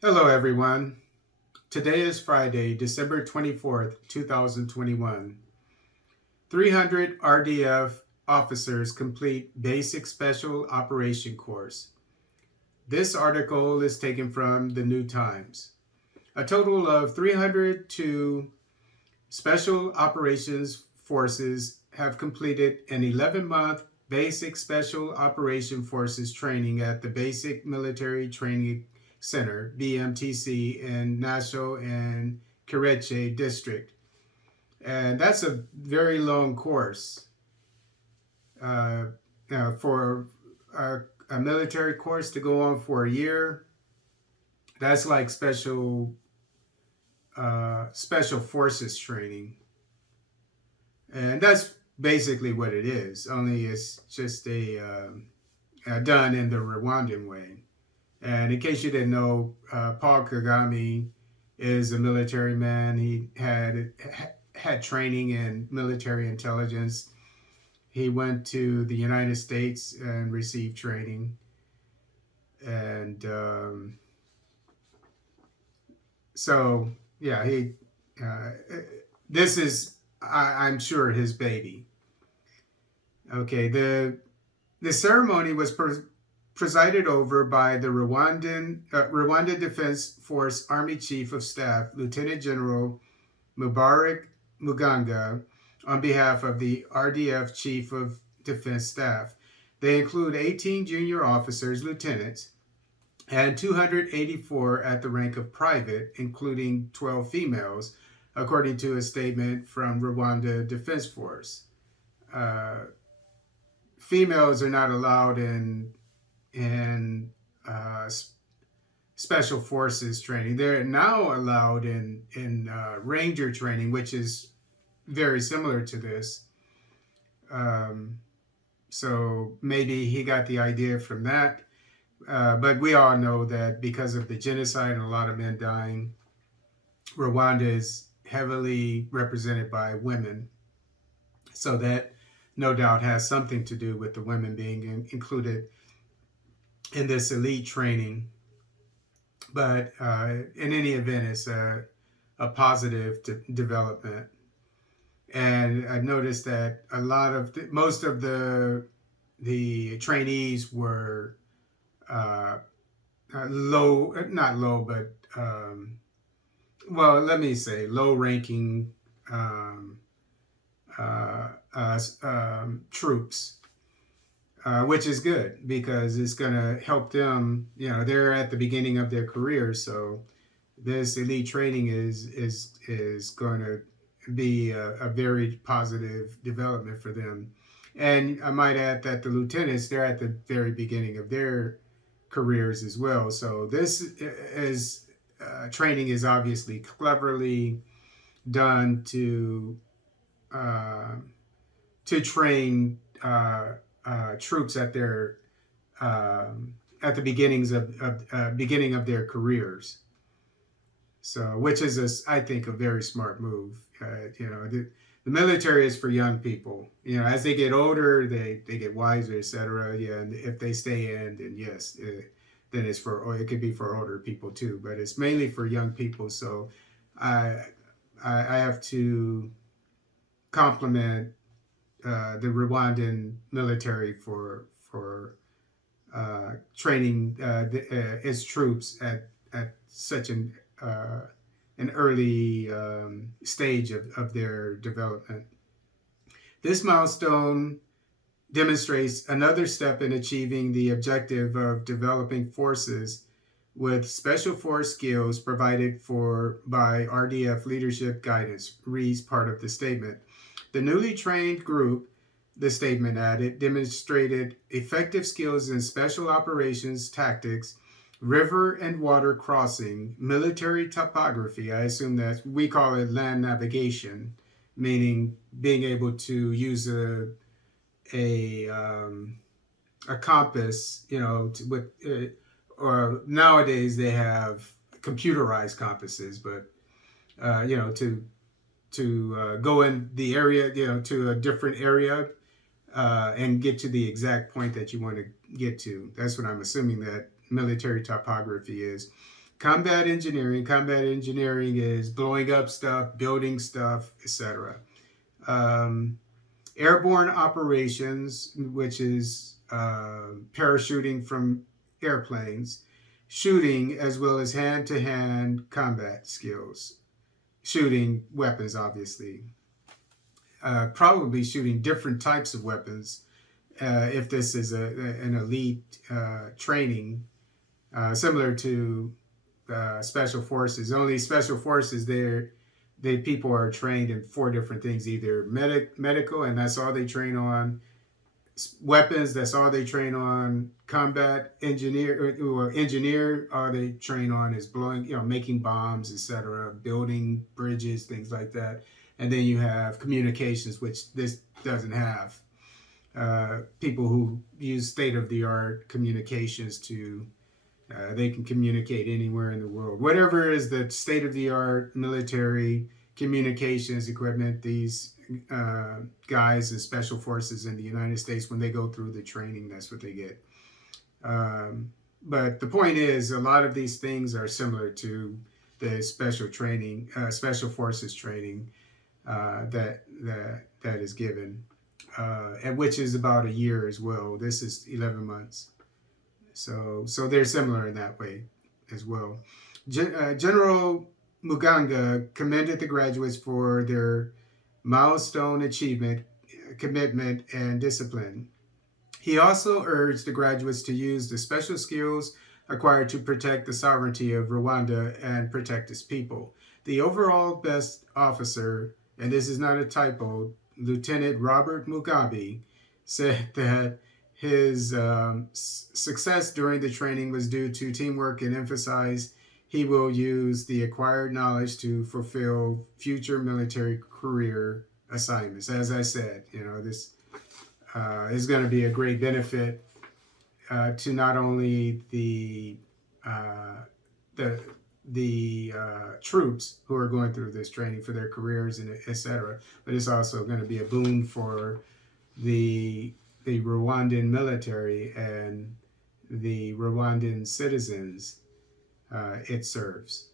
Hello, everyone. Today is Friday, December 24th, 2021. 300 RDF officers complete Basic Special Operation Course. This article is taken from the New Times. A total of 302 Special Operations Forces have completed an 11-month Basic Special Operation Forces training at the Basic Military Training Center, BMTC, in Nassau and Karachi district. And that's a very long course uh, for a military course to go on for a year. That's like special forces training. And that's basically what it is. Only it's just done in the Rwandan way. And in case you didn't know, Paul Kagame is a military man. He had training in military intelligence. He went to the United States and received training. And so, yeah, he. Uh, this is, I'm sure, his baby. Okay, the ceremony was presided over by the Rwanda Defense Force Army Chief of Staff, Lieutenant General Mubarak Muganga, on behalf of the RDF Chief of Defense Staff. They include 18 junior officers, lieutenants, and 284 at the rank of private, including 12 females, according to a statement from Rwanda Defense Force. Uh, Females are not allowed in special forces training. They're now allowed in ranger training, which is very similar to this. Um, so maybe he got the idea from that. But we all know that because of the genocide and a lot of men dying, Rwanda is heavily represented by women. So that no doubt has something to do with the women being included in this elite training. But in any event, it's a positive development. And I noticed that most of the trainees were uh, low, not low, but well, let me say low-ranking um, troops, which is good because it's going to help them. You know, they're at the beginning of their career, so this elite training is going to be a very positive development for them. And I might add that the lieutenants, they're at the very beginning of their careers as well. So this is training is obviously cleverly done uh, to train troops at the beginning of their careers. So, which is I think a very smart move. The military is for young people. You know, as they get older, they get wiser, etc. Yeah, and if they stay in, then yes, then it's for, or it could be for older people too. But it's mainly for young people. So, I I have to compliment the Rwandan military for training its troops at such an early stage of their development. This milestone demonstrates another step in achieving the objective of developing forces with special force skills provided for by RDF leadership guidance, reads part of the statement. The newly trained group, the statement added, demonstrated effective skills in special operations tactics, river and water crossing, military topography. I assume that we call it land navigation, meaning being able to use a compass, you know, or nowadays they have computerized compasses, but to go in the area, you know, to a different area and get to the exact point that you want to get to. That's what I'm assuming that military topography is. Combat engineering. Combat engineering is blowing up stuff, building stuff, etc. Um, Airborne operations, which is parachuting from airplanes, shooting, as well as hand-to-hand combat skills, shooting weapons, obviously, probably shooting different types of weapons. If this is an elite training, similar to special forces. Only special forces there, they people are trained in four different things: either medical, and that's all they train on; weapons, that's all they train on; combat engineer, or engineer, all they train on is blowing, making bombs, etc., building bridges, things like that. And then you have communications, which this doesn't have. People who use state of the art communications to they can communicate anywhere in the world. Whatever is the state of the art military communications equipment, these guys and special forces in the United States, when they go through the training, that's what they get. But the point is, a lot of these things are similar to the special training, special forces training that is given, and which is about a year as well. This is 11 months. So they're similar in that way as well. General Muganga commended the graduates for their milestone achievement, commitment, and discipline. He also urged the graduates to use the special skills acquired to protect the sovereignty of Rwanda and protect its people. The overall best officer, and this is not a typo, Lieutenant Robert Mugabe, said that his success during the training was due to teamwork and emphasized he will use the acquired knowledge to fulfill future military career assignments. As I said, this is going to be a great benefit to not only the troops who are going through this training for their careers and etc., but it's also going to be a boon for the Rwandan military and the Rwandan citizens it serves.